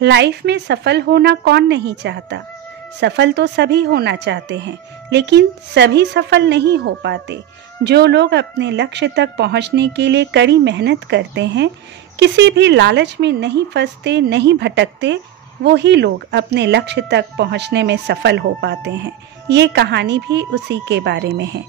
Life में सफल होना कौन नहीं चाहता। सफल तो सभी होना चाहते हैं, लेकिन सभी सफल नहीं हो पाते। जो लोग अपने लक्ष्य तक पहुंचने के लिए कड़ी मेहनत करते हैं, किसी भी लालच में नहीं फंसते, नहीं भटकते, वही लोग अपने लक्ष्य तक पहुंचने में सफल हो पाते हैं। ये कहानी भी उसी के बारे में है।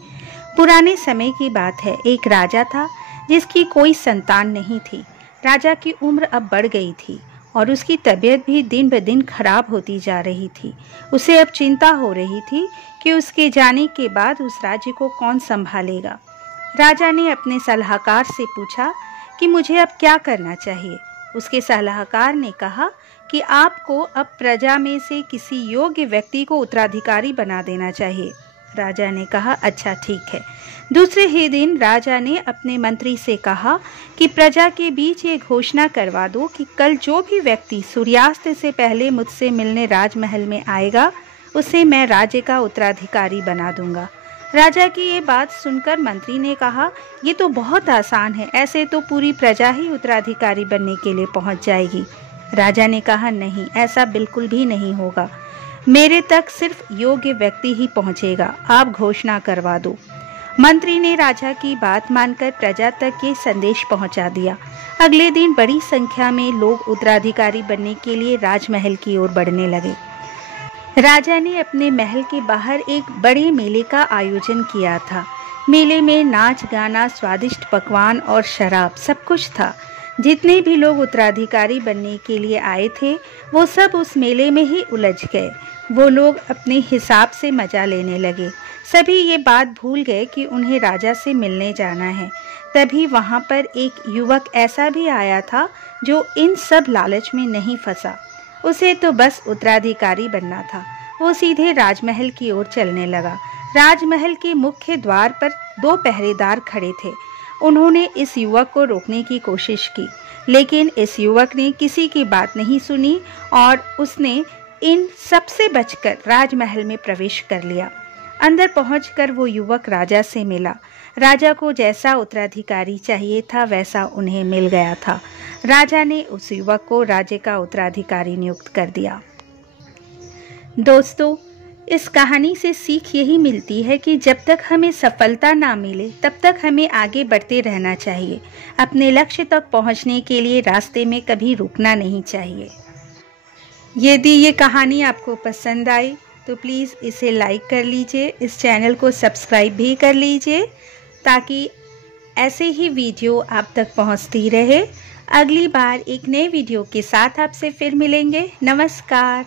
पुराने समय की बात है। एक राजा था जिसकी कोई संतान नहीं थी। राजा की उम्र अब बढ़ गई थी और उसकी तबीयत भी दिन ब दिन खराब होती जा रही थी। उसे अब चिंता हो रही थी कि उसके जाने के बाद उस राज्य को कौन संभालेगा। राजा ने अपने सलाहकार से पूछा कि मुझे अब क्या करना चाहिए। उसके सलाहकार ने कहा कि आपको अब प्रजा में से किसी योग्य व्यक्ति को उत्तराधिकारी बना देना चाहिए। राजा ने कहा, अच्छा ठीक है। दूसरे ही दिन राजा ने अपने मंत्री से कहा कि प्रजा के बीच ये घोषणा करवा दो कि कल जो भी व्यक्ति सूर्यास्त से पहले मुझसे मिलने राजमहल में आएगा, उसे मैं राज्य का उत्तराधिकारी बना दूंगा। राजा की ये बात सुनकर मंत्री ने कहा, ये तो बहुत आसान है, ऐसे तो पूरी प्रजा ही उत्तराधिकारी बनने के लिए पहुंच जाएगी। राजा ने कहा, नहीं, ऐसा बिल्कुल भी नहीं होगा। मेरे तक सिर्फ योग्य व्यक्ति ही पहुंचेगा। आप घोषणा करवा दो। मंत्री ने राजा की बात मानकर प्रजा तक ये संदेश पहुंचा दिया। अगले दिन बड़ी संख्या में लोग उत्तराधिकारी बनने के लिए राजमहल की ओर बढ़ने लगे। राजा ने अपने महल के बाहर एक बड़े मेले का आयोजन किया था। मेले में नाच गाना, स्वादिष्ट पकवान और शराब सब कुछ था। जितने भी लोग उत्तराधिकारी बनने के लिए आए थे, वो सब उस मेले में ही उलझ गए। वो लोग अपने हिसाब से मजा लेने लगे। सभी ये बात भूल गए कि उन्हें राजा से मिलने जाना है। तभी वहाँ पर एक युवक ऐसा भी आया था जो इन सब लालच में नहीं फंसा। उसे तो बस उत्तराधिकारी बनना था। वो सीधे राजमहल की ओर चलने लगा। राजमहल के मुख्य द्वार पर 2 पहरेदार खड़े थे। उन्होंने इस युवक को रोकने की कोशिश की, लेकिन इस युवक ने किसी की बात नहीं सुनी और उसने इन सबसे बचकर राजमहल में प्रवेश कर लिया। अंदर पहुंचकर वो युवक राजा से मिला। राजा को जैसा उत्तराधिकारी चाहिए था वैसा उन्हें मिल गया था। राजा ने उस युवक को राज्य का उत्तराधिकारी नियुक्त कर दिया। दोस्तों, इस कहानी से सीख यही मिलती है कि जब तक हमें सफलता ना मिले तब तक हमें आगे बढ़ते रहना चाहिए। अपने लक्ष्य तक पहुंचने के लिए रास्ते में कभी रुकना नहीं चाहिए। यदि ये कहानी आपको पसंद आई तो प्लीज़ इसे लाइक कर लीजिए। इस चैनल को सब्सक्राइब भी कर लीजिए ताकि ऐसे ही वीडियो आप तक पहुंचती रहे। अगली बार एक नए वीडियो के साथ आपसे फिर मिलेंगे। नमस्कार।